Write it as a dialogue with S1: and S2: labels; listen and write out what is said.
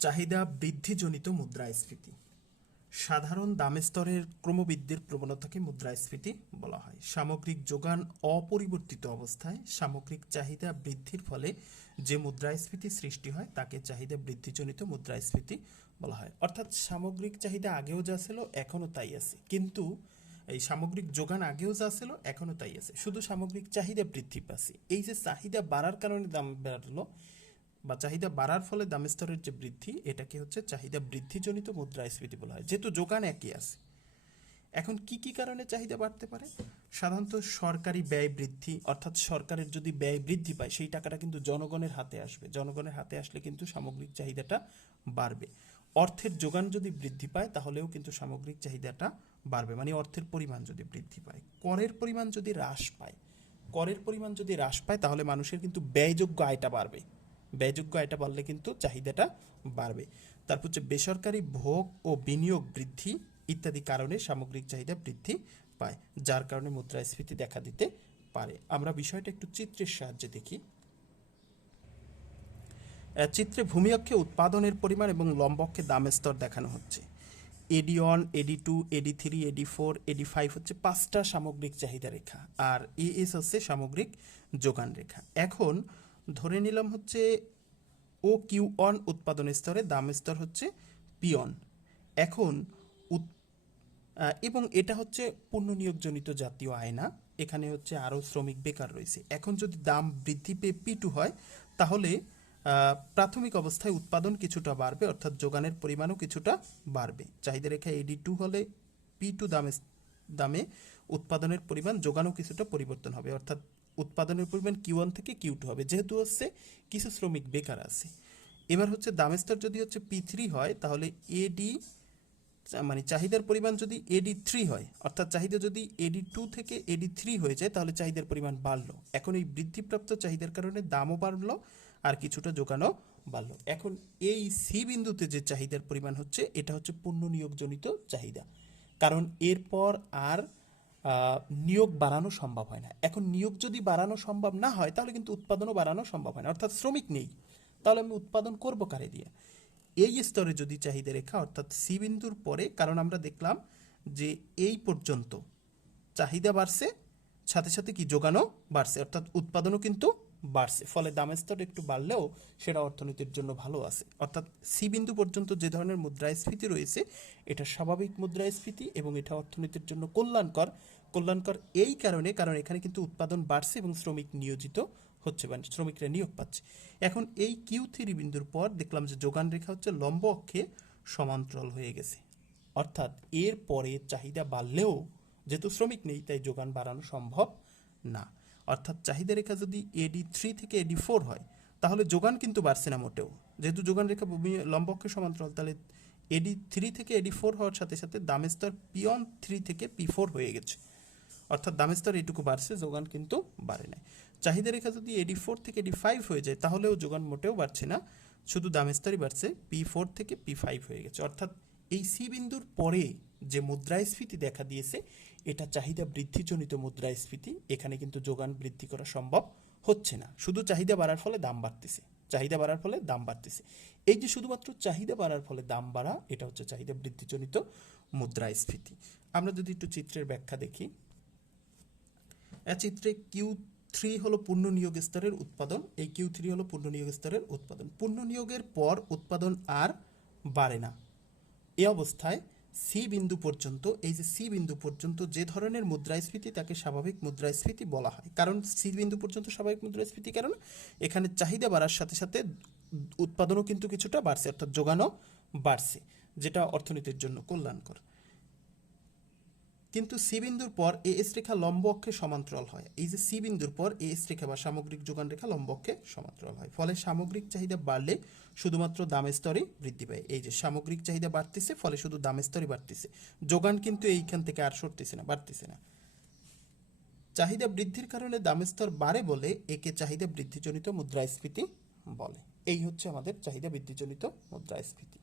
S1: চাহিদা বৃদ্ধিজনিত মুদ্রাস্ফীতি। সাধারণ দামে স্তরের ক্রমবৃদ্ধির প্রবণতাকে মুদ্রাস্ফীতি বলা হয়। সামগ্রিক যোগান অপরিবর্তিত অবস্থায় সামগ্রিক চাহিদা বৃদ্ধির ফলে যে মুদ্রাস্ফীতি সৃষ্টি হয়, তাকে চাহিদা বৃদ্ধিজনিত মুদ্রাস্ফীতি বলা হয়। অর্থাৎ সামগ্রিক চাহিদা আগেও যা ছিল, এখনও তাই আছে। কিন্তু এই সামগ্রিক যোগান আগেও যা ছিল, এখনও তাই আছে। শুধু সামগ্রিক চাহিদা বৃদ্ধি পাচ্ছে। এই যে চাহিদা বাড়ার কারণে দাম বাড়লো বা চাহিদা বাড়ার ফলে দাম স্তরের যে বৃদ্ধি, এটাকে হচ্ছে চাহিদা বৃদ্ধিজনিত মুদ্রাস্ফীতি বলা হয়। যেহেতু যোগান একই আছে। এখন কি কি কারণে চাহিদা বাড়তে পারে? সাধারণত সরকারি ব্যয় বৃদ্ধি, অর্থাৎ সরকারের যদি ব্যয় বৃদ্ধি পায়, সেই টাকাটা কিন্তু জনগণের হাতে আসবে। জনগণের হাতে আসলে কিন্তু সামগ্রিক চাহিদাটা বাড়বে। অর্থের যোগান যদি বৃদ্ধি পায়, তাহলেও কিন্তু সামগ্রিক চাহিদাটা বাড়বে। মানে অর্থের পরিমাণ যদি বৃদ্ধি পায়। করের পরিমাণ যদি হ্রাস পায়, করের পরিমাণ যদি হ্রাস পায়, তাহলে মানুষের কিন্তু ব্যয়যোগ্য আয়টা বাড়বে। ব্যয়যোগ্য আয়টা বাড়লে কিন্তু চাহিদাটা বাড়বে। তারপর হচ্ছে বেসরকারি ভোগ ও বিনিয়োগ বৃদ্ধি ইত্যাদি কারণে সামগ্রিক চাহিদা বৃদ্ধি পায়, যার কারণে মুদ্রাস্ফীতি দেখা দিতে পারে। আমরা বিষয়টা একটু চিত্রের সাহায্যে দেখি। চিত্রে ভূমি অক্ষে উৎপাদনের পরিমাণ এবং লম্ব অক্ষে দামের স্তর দেখানো হচ্ছে। AD one AD two AD three AD four AD five হচ্ছে পাঁচটা সামগ্রিক চাহিদা রেখা, আর এএস হচ্ছে সামগ্রিক যোগান রেখা। এখন ধরে নিলাম হচ্ছে ও কিউ অন উৎপাদন স্তরে, দাম স্তর হচ্ছে পিয়ন এখন এবং এটা হচ্ছে পুনর্নিয়োগজনিত জাতীয় আয়না। এখানে হচ্ছে আরও শ্রমিক বেকার রয়েছে। এখন যদি দাম বৃদ্ধি পেয়ে পি টু হয়, তাহলে প্রাথমিক অবস্থায় উৎপাদন কিছুটা বাড়বে, অর্থাৎ যোগানের পরিমাণও কিছুটা বাড়বে। চাহিদা রেখা এডি টু হলে পি টু দামে দামে উৎপাদনের পরিমাণ, যোগানও কিছুটা পরিবর্তন হবে। অর্থাৎ উৎপাদনের পরিমাণ কিউ ওয়ান থেকে কিউ টু হবে। যেহেতু হচ্ছে কিছু শ্রমিক বেকার আছে। এবার হচ্ছে দামের স্তর যদি হচ্ছে পি থ্রি হয়, তাহলে এডি মানে চাহিদার পরিমাণ যদি এডি থ্রি হয়, অর্থাৎ চাহিদা যদি এডি টু থেকে এডি থ্রি হয়ে যায়, তাহলে চাহিদার পরিমাণ বাড়লো। এখন এই বৃদ্ধিপ্রাপ্ত চাহিদার কারণে দামও বাড়লো আর কিছুটা যোগানও বাড়লো। এখন এই সি বিন্দুতে যে চাহিদার পরিমাণ হচ্ছে, এটা হচ্ছে পণ্য নিয়োগজনিত চাহিদা। কারণ এরপর আর নিয়োগ বাড়ানো সম্ভব হয় না। এখন নিয়োগ যদি বাড়ানো সম্ভব না হয়, তাহলে কিন্তু উৎপাদনও বাড়ানো সম্ভব হয় না। অর্থাৎ শ্রমিক নেই। তাহলে আমি উৎপাদন করব কারে দিয়ে? এই স্তরে যদি চাহিদা রেখা, অর্থাৎ সি বিন্দুর পরে, কারণ আমরা দেখলাম যে এই পর্যন্ত চাহিদা বাড়ছে, সাথে সাথে কি যোগানও বাড়ছে, অর্থাৎ উৎপাদনও কিন্তু বাড়ছে। ফলে দামের স্তর একটু বাড়লেও সেটা অর্থনীতির জন্য ভালো আছে। অর্থাৎ সি বিন্দু পর্যন্ত যে ধরনের মুদ্রাস্ফীতি রয়েছে, এটা স্বাভাবিক মুদ্রাস্ফীতি এবং এটা অর্থনীতির জন্য কল্যাণকর। কল্যাণকর এই কারণে, কারণ এখানে কিন্তু উৎপাদন বাড়ছে এবং শ্রমিক নিয়োজিত হচ্ছে মানে শ্রমিকরা নিয়োগ পাচ্ছে। এখন এই কিউ থ্রি বিন্দুর পর দেখলাম যে যোগান রেখা হচ্ছে লম্ব অক্ষে সমান্তরাল হয়ে গেছে। অর্থাৎ এর পরে চাহিদা বাড়লেও যেহেতু শ্রমিক নেই, তাই যোগান বাড়ানো সম্ভব না। অর্থাৎ চাহিদা রেখা যদি এডি থ্রি থেকে এডি ফোর হয়, তাহলে যোগান কিন্তু বাড়ছে না মোটেও। যেহেতু যোগান রেখা ভূমি লম্ব অক্ষে সমান্তরাল, তাহলে এডি থ্রি থেকে এডি ফোর হওয়ার সাথে সাথে দামের স্তর পিয়ন থ্রি থেকে পি ফোর হয়ে গেছে। অর্থাৎ দামের স্তর এটুকু বাড়ছে, যোগান কিন্তু বাড়ে নাই। চাহিদা রেখা যদি এডি ফোর থেকে এডি ফাইভ হয়ে যায়, তাহলেও যোগান মোটেও বাড়ছে না। শুধু দামের স্তরই বাড়ছে পি ফোর থেকে পি ফাইভ হয়ে গেছে। অর্থাৎ এই সি বিন্দুর পরে যে মুদ্রাস্ফীতি দেখা দিয়েছে, এটা চাহিদা বৃদ্ধিজনিত মুদ্রাস্ফীতি। এখানে কিন্তু যোগান বৃদ্ধি করা সম্ভব হচ্ছে না। শুধু চাহিদা বাড়ার ফলে দাম বাড়তেছে। চাহিদা বাড়ার ফলে দাম বাড়তেছে। এই যে শুধুমাত্র চাহিদা বাড়ার ফলে দাম বাড়া, এটা হচ্ছে চাহিদা বৃদ্ধিজনিত মুদ্রাস্ফীতি। আমরা যদি একটু চিত্রের ব্যাখ্যা দেখি। চিত্রে কিউ থ্রি হলো পূর্ণ নিয়োগ স্তরের উৎপাদন। এই কিউ থ্রি হলো পূর্ণ নিয়োগ স্তরের উৎপাদন। পূর্ণ নিয়োগের পর উৎপাদন আর বাড়ে না। এ অবস্থায় সি বিন্দু পর্যন্ত, এই যে সি বিন্দু পর্যন্ত যে ধরনের মুদ্রাস্ফীতি তাকে স্বাভাবিক মুদ্রাস্ফীতি বলা হয়। কারণ সি বিন্দু পর্যন্ত স্বাভাবিক মুদ্রাস্ফীতি কারণ এখানে চাহিদা বাড়ার সাথে সাথে উৎপাদনও কিন্তু কিছুটা বাড়ছে, অর্থাৎ যোগানও বাড়ছে, যেটা অর্থনীতির জন্য কল্যাণকর। কিন্তু সি বিন্দুর পর এ এস রেখা লম্ব অক্ষে সমান্তরাল হয়। এই যে সি বিন্দুর পর এ এস রেখা বা সামগ্রিক যোগান রেখা লম্ব অক্ষে সমান্তরাল হয়। ফলে সামগ্রিক চাহিদা বাড়লে শুধুমাত্র দামের স্তরে বৃদ্ধি পায়। এই যে সামগ্রিক চাহিদা বাড়তেছে, ফলে শুধু দামের স্তরে বাড়তেছে। যোগান কিন্তু এইখান থেকে আর সরতেছে না, বাড়তেছে না। চাহিদা বৃদ্ধির কারণে দামের স্তর বাড়ে বলে একে চাহিদা বৃদ্ধিজনিত মুদ্রাস্ফীতি বলে। এই হচ্ছে আমাদের চাহিদা বৃদ্ধিজনিত মুদ্রাস্ফীতি।